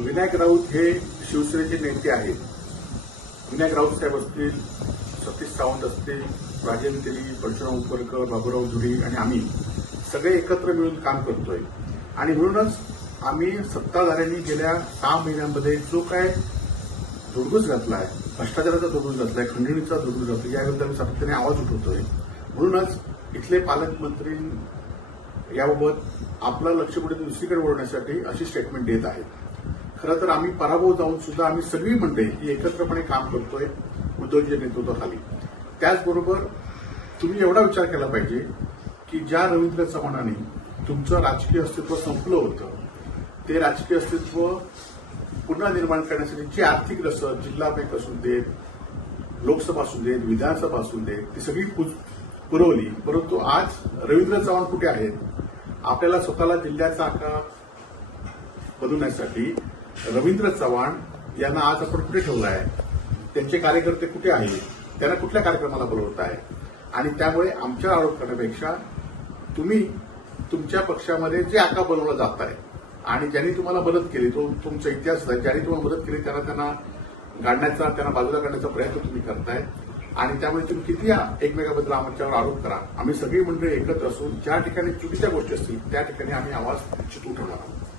विनायक राऊत हे शिवसेनेचे नेते आहेत विनायक राऊत साहेब असतील सतीश सावंत असतील राजेंद्र तेली परशुराम उपरकर बाबूराव धुरी आणि आम्ही सगळे एकत्र मिळून काम करतोय आणि म्हणूनच आम्ही सत्ताधाऱ्यांनी गेल्या सहा महिन्यांमध्ये जो काय दुर्गुस घातला आहे भ्रष्टाचाराचा दुर्गुस घातला आहे खंडणीचा दुर्गुस घातला याबद्दल आम्ही सातत्याने आवाज उठवतोय म्हणूनच इथले पालकमंत्री याबाबत आपलं लक्ष पुढे दुसरीकडे वळवण्यासाठी अशी स्टेटमेंट देत आहेत खरं तर आम्ही पराभव जाऊन सुद्धा आम्ही सगळी मंडळी ही एकत्रपणे काम करतोय उद्धवजी नेतृत्वाखाली त्याचबरोबर तुम्ही एवढा विचार केला पाहिजे की ज्या रवींद्र चव्हाणाने तुमचं राजकीय अस्तित्व संपलं होतं ते राजकीय अस्तित्व पुन्हा निर्माण करण्यासाठी जी आर्थिक रसद जिल्हा बँक असू देत लोकसभा असू देत विधानसभा असू देत ती सगळी पुरवली परंतु आज रवींद्र चव्हाण कुठे आहेत आपल्याला स्वतःला जिल्ह्याचा आकार बनवण्यासाठी रवींद्र चव्हाण यांना आज आपण कुठे ठेवलं आहे त्यांचे कार्यकर्ते कुठे आहेत त्यांना कुठल्या कार्यक्रमाला बोलवत आहे आणि त्यामुळे आमच्या आरोप करण्यापेक्षा तुम्ही तुमच्या पक्षामध्ये जे आका बनवलं जात आहे आणि ज्यांनी तुम्हाला मदत केली तो तुमचा इतिहास ज्यांनी तुम्हाला मदत केली त्यांना त्यांना गाडण्याचा त्यांना बाजूला काढण्याचा प्रयत्न तुम्ही करताय आणि त्यामुळे तुम्ही किती एकमेकाबद्दल आमच्यावर आरोप करा आम्ही सगळी मंडळी एकत्र असून ज्या ठिकाणी चुकीच्या गोष्टी असतील त्या ठिकाणी आम्ही आवाज निश्चित उठवणार आहोत